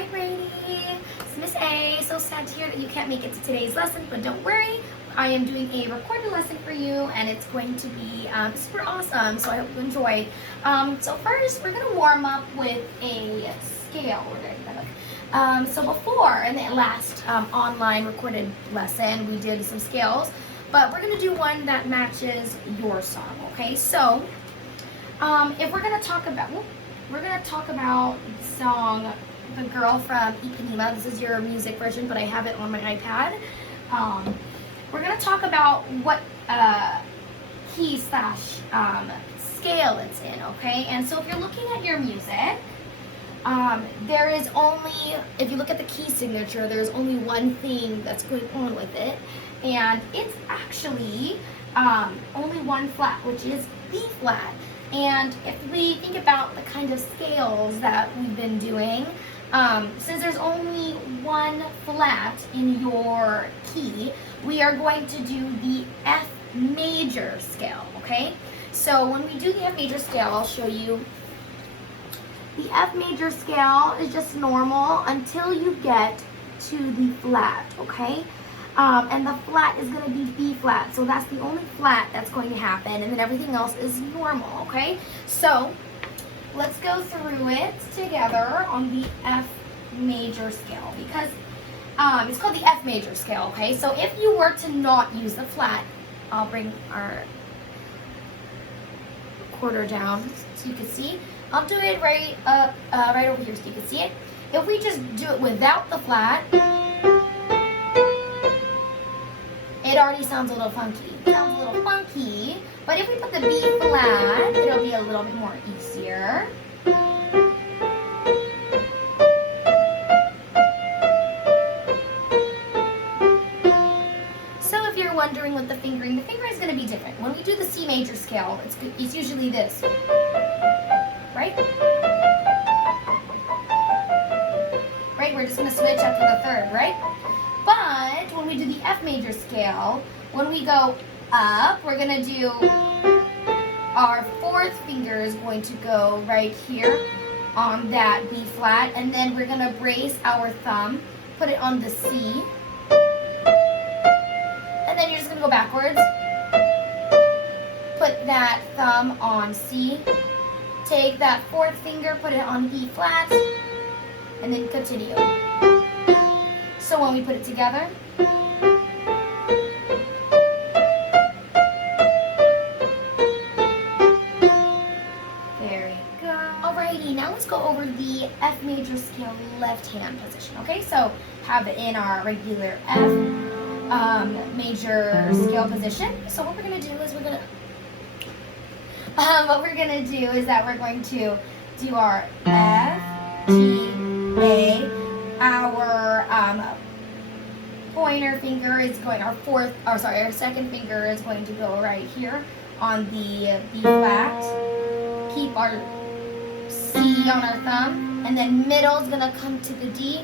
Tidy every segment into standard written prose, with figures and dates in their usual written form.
Hi Brady, it's Miss A. So sad to hear that you can't make it to today's lesson, but don't worry. I am doing a recorded lesson for you, and it's going to be super awesome, so I hope you enjoy. So first, we're going to warm up with a scale. We're going to get that up. So before, in the last online recorded lesson, we did some scales, but we're going to do one that matches your song, okay? So, if we're going to talk about, the song The Girl from Ipanema. This is your music version, but I have it on my iPad. We're going to talk about what key slash scale it's in, okay? And so if you're looking at your music, there is only, if you look at the key signature, there's only one thing that's going on with it, and it's actually only one flat, which is B flat. And if we think about the kind of scales that we've been doing, since there's only one flat in your key, we are going to do the F major scale, okay? So when we do the F major scale, I'll show you. The F major scale is just normal until you get to the flat, okay? And the flat is going to be B flat, so that's the only flat that's going to happen, and then everything else is normal, okay? So let's go through it together on the F major scale, because it's called the F major scale, okay? So if you were to not use the flat, I'll bring our quarter down so you can see. I'll do it right up, right over here so you can see it. If we just do it without the flat, it already sounds a little funky. It sounds a little funky, but if we put the B flat, it'll be a little bit more easier. So if you're wondering what the fingering is going to be different. When we do the C major scale, it's usually this, right? Right, we're just going to switch up to the third, right? But when we do the F major scale, when we go up, we're going to do our fourth finger is going to go right here on that B flat, and then we're going to brace our thumb, put it on the C, and then you're just going to go backwards. Put that thumb on C, take that fourth finger, put it on E flat, and then continue. So when we put it together, very good. Alrighty, now let's go over the F major scale left hand position. Okay, so have it in our regular F major scale position. So what we're gonna do is we're going to do our F, G, A. Our pointer finger is going, our second finger is going to go right here on the B flat. Keep our C on our thumb, and then middle is going to come to the D.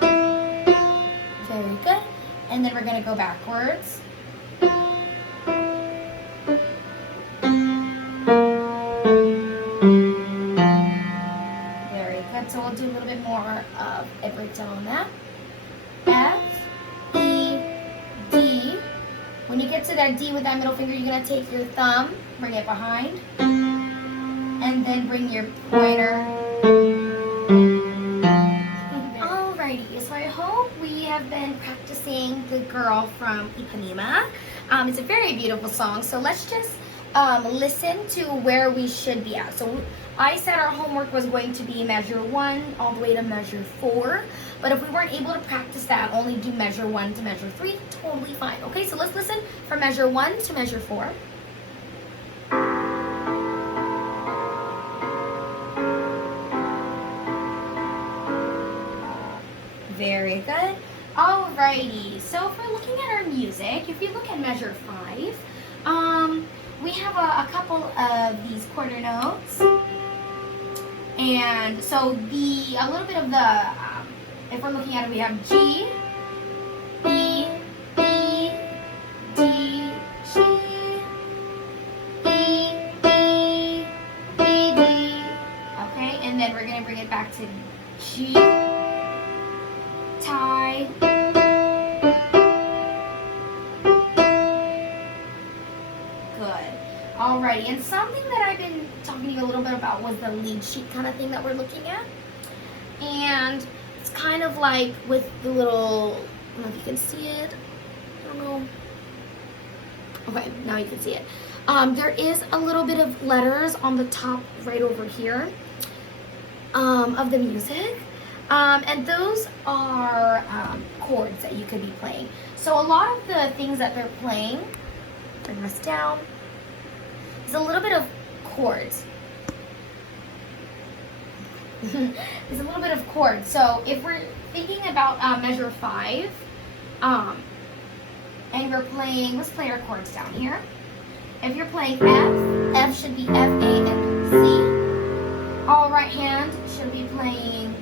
Very good. And then we're going to go backwards. So we'll do a little bit more of a breakdown on that. F, E, D. When you get to that D with that middle finger, you're going to take your thumb, bring it behind, and then bring your pointer. Alrighty, so I hope we have been practicing The Girl from Ipanema. It's a very beautiful song, so let's just listen to where we should be at. So I said our homework was going to be measure 1 all the way to measure 4, but if we weren't able to practice that, only do measure 1 to measure 3, totally fine. Okay, so let's listen from measure 1 to measure 4. Very good. Alrighty, so if we're looking at our music, if you look at measure 5, we have a couple of these quarter notes, and so a little bit of the, if we're looking at it, we have G, B, E, D, G, E, B, B, D, okay, and then we're going to bring it back to G, tie. Good. Alrighty, and something that I've been talking to you a little bit about was the lead sheet kind of thing that we're looking at. And it's kind of like with the little, I don't know if you can see it. I don't know. Okay, now you can see it. There is a little bit of letters on the top right over here of the music. And those are chords that you could be playing. So a lot of the things that they're playing, bring this down, is a little bit of chords. There's a little bit of chords. So if we're thinking about measure 5, and we're playing, let's play our chords down here. If you're playing F, F should be F, A, and C. All right hand should be playing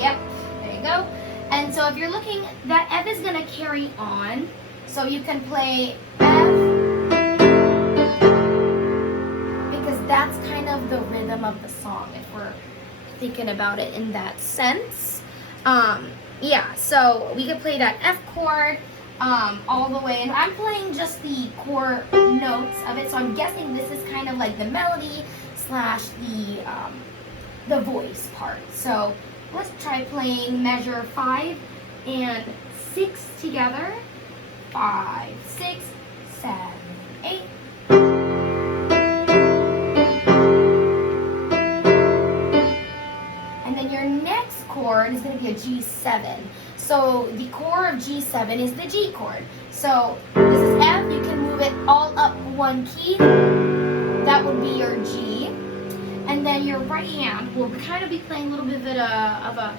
yep, there you go. And so if you're looking, that F is going to carry on. So you can play F, because that's kind of the rhythm of the song if we're thinking about it in that sense. Yeah, so we could play that F chord all the way, and I'm playing just the core notes of it, so I'm guessing this is kind of like the melody slash the voice part. So let's try playing measure 5 and 6 together. 5, 6, 7, 8. And then your next chord is going to be a G7. So the core of G7 is the G chord. So this is F, you can move it all up one key. That would be your G. And then your right hand will kind of be playing a little bit of a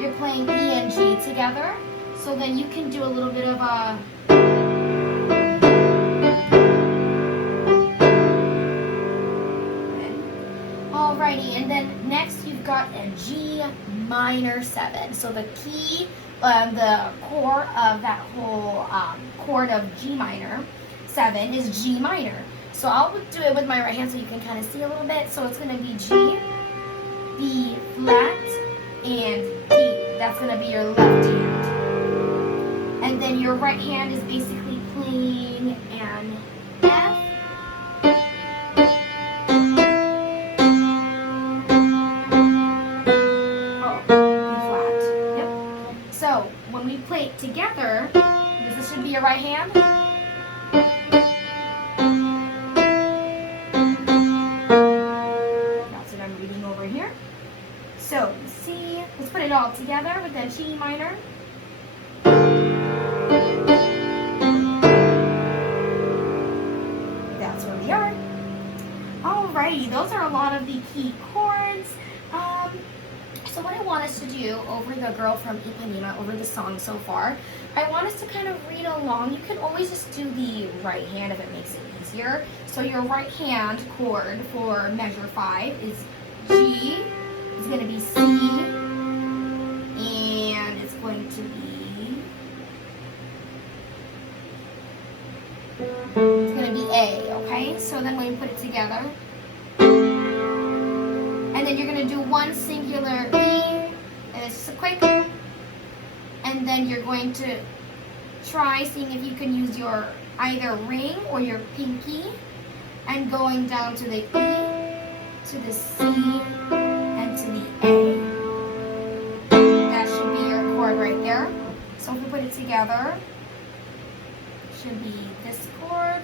you're playing E and G together. So then you can do a little bit of a alrighty, and then next you've got a G minor 7. So the key, the core of that whole chord of G minor 7 is G minor. So I'll do it with my right hand so you can kind of see a little bit. So it's going to be G, B flat, and D. That's going to be your left hand. And then your right hand is basically playing an F, so when we play it together, this should be your right hand. That's what I'm reading over here. So C, let's put it all together with the G minor. That's where we are. Alrighty, those are a lot of the key chords. So what I want us to do over the Girl from Ipanema, over the song so far, I want us to kind of read along. You can always just do the right hand if it makes it easier. So your right hand chord for measure 5 is G, it's going to be C, and it's going to be A, okay? So then when you put it together, and then you're going to do one singular E, and it's just a quick, and then you're going to try seeing if you can use your either ring or your pinky, and going down to the E, to the C, and to the A. That should be your chord right there. So if we put it together, it should be this chord.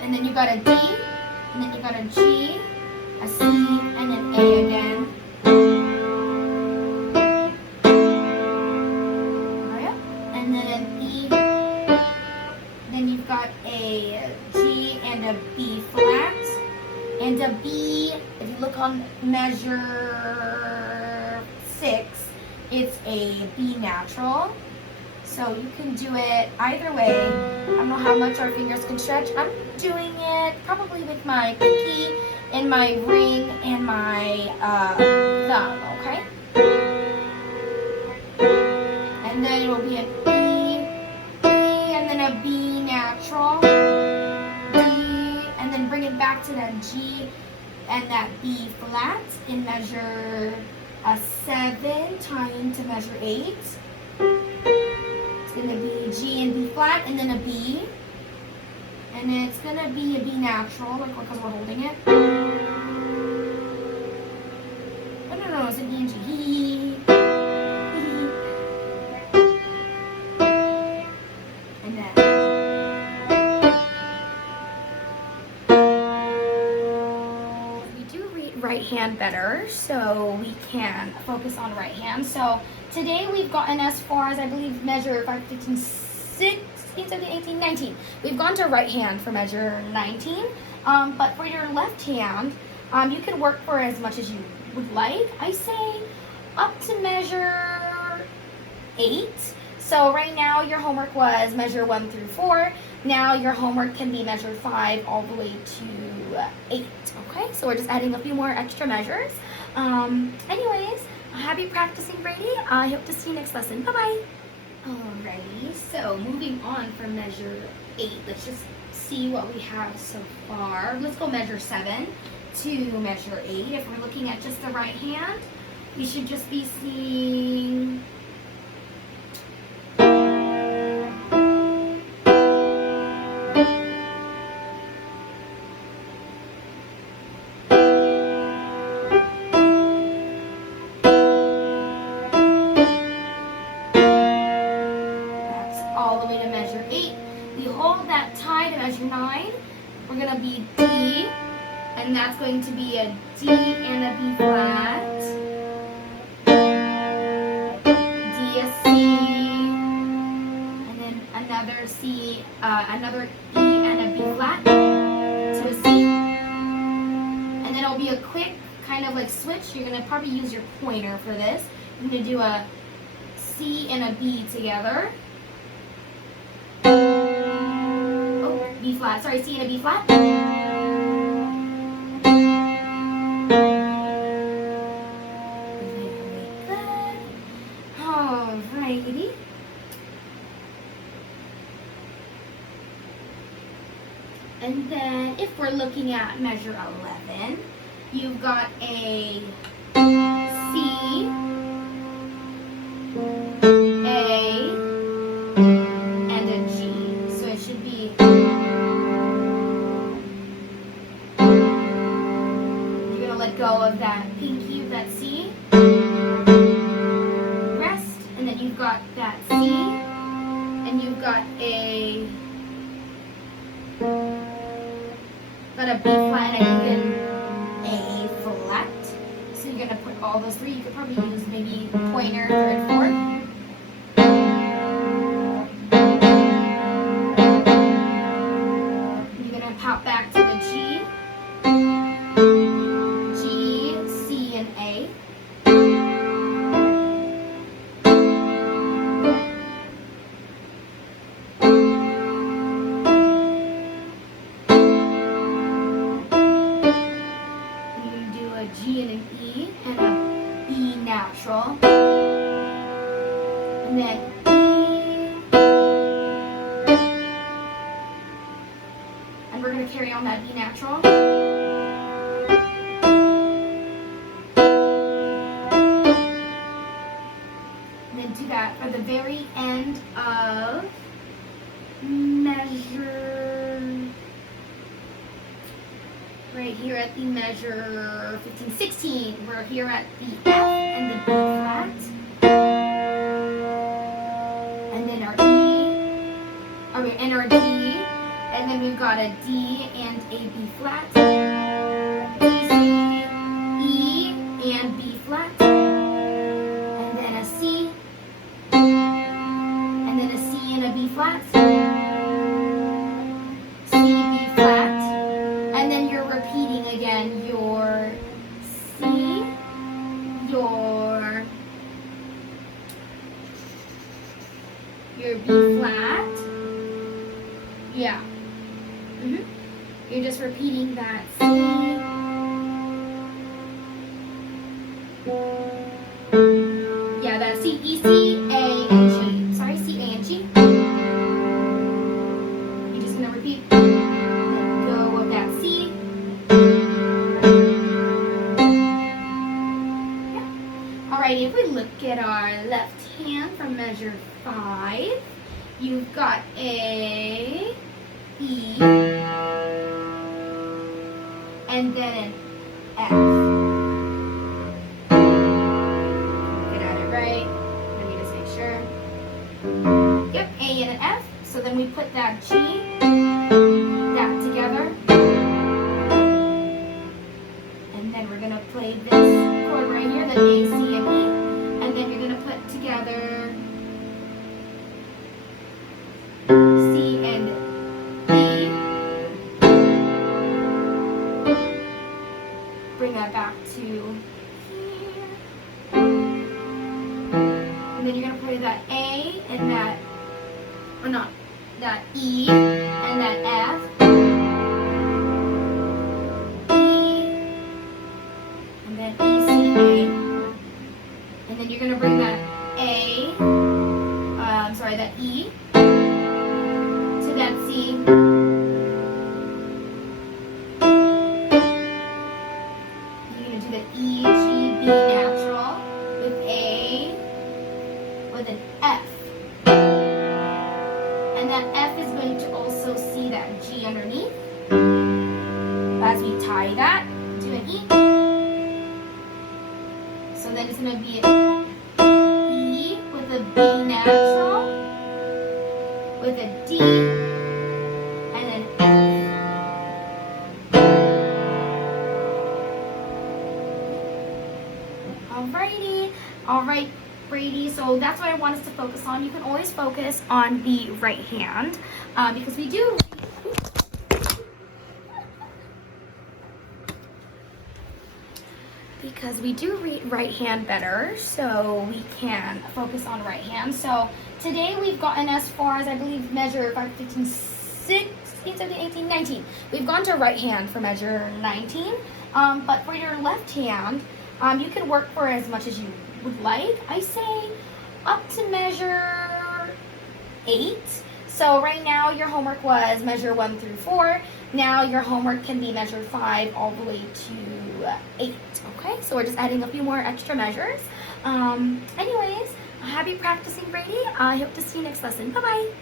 And then you got a D, and then you got a G, a C, and an A again. And then an E. Then you've got a G and a B flat. And a B, if you look on measure 6, it's a B natural. So you can do it either way. I don't know how much our fingers can stretch. I'm doing it probably with my pinky and my ring and my thumb, okay? And then will be an E, and then a B natural, D, and then bring it back to that G and that B flat in measure 7 tying to measure 8. It's going to be G and B flat, and then a B. And it's going to be a B natural, like because we're holding it. Oh, no, it's an E and G. And then. We do read right hand better, so we can focus on right hand. So today we've gotten as far as, I believe, measure 5, 15, 16, 17, 18, 19. We've gone to right hand for measure 19. But for your left hand, you can work for as much as you would like. I say up to measure 8. So right now your homework was measure 1 through 4. Now your homework can be measure 5 all the way to 8. Okay, so we're just adding a few more extra measures. Anyways, happy practicing, Brady. I hope to see you next lesson. Bye-bye. Alrighty, so moving on from measure 8, let's just see what we have so far. Let's go measure 7 to measure 8. If we're looking at just the right hand, we should just be seeing all the way to measure 8. We hold that tie to measure 9. We're going to be D, and that's going to be a D and a B flat. D, a C, and then another C, another E and a B flat to a C. And then it'll be a quick kind of like switch. You're going to probably use your pointer for this. You're going to do a C and a B together. B flat. Sorry, C and a B flat. Very good. Alrighty. And then if we're looking at measure 11, you've got a C, A, and a G. So it should be go of that pinky, of that C, rest, and then you've got that C, and you've got a B flat and a flat. So you're gonna put all those 3. You could probably use maybe pointer, 3rd, 4th. You're gonna pop back to the G. G and an E and a B natural, and then E, and we're going to carry on that B natural, and then do that for the very end of measure. Right here at the measure 15, 16, we're here at the F and the B flat. And then our E, and our D, and then we've got a D and a B flat. D, C, E, and B flat. And then a C, and then a C and a B flat. C, B flat. And then you're repeating again your C, your B flat. Yeah. You're just repeating that C. Yeah, that C, E, C, A, and G. Sorry. say if we look at our left hand from measure 5, you've got A, E, and then an F. Get at it right. Let me just make sure. Yep, A and an F. So then we put that G, that together. And then we're going to play this chord right here, the A, C, and E. And then you're going to put together C and E. Bring that back to here. And then you're going to play that A and that, or not, that E and that F. E. And then E, C, A. And then you're going to bring that A, that E to that C. You're going to do the E, G, B natural with A, with an F. And that F is going to also see that G underneath. As we tie that, do an E. So then it's going to be an E with a B natural, with a D, and an F. Alrighty. Alright, Brady. So that's what I want us to focus on. You can always focus on the right hand because we do read right hand better, so we can focus on right hand. So today we've gotten as far as, I believe, measure 5, 15, 16, 17, 18, 19. We've gone to right hand for measure 19, but for your left hand, you can work for as much as you would like. I say up to measure 8. So right now your homework was measure 1 through 4. Now your homework can be measure 5 all the way to 8. Okay, so we're just adding a few more extra measures. Anyways, happy practicing, Brady. I hope to see you next lesson. Bye-bye.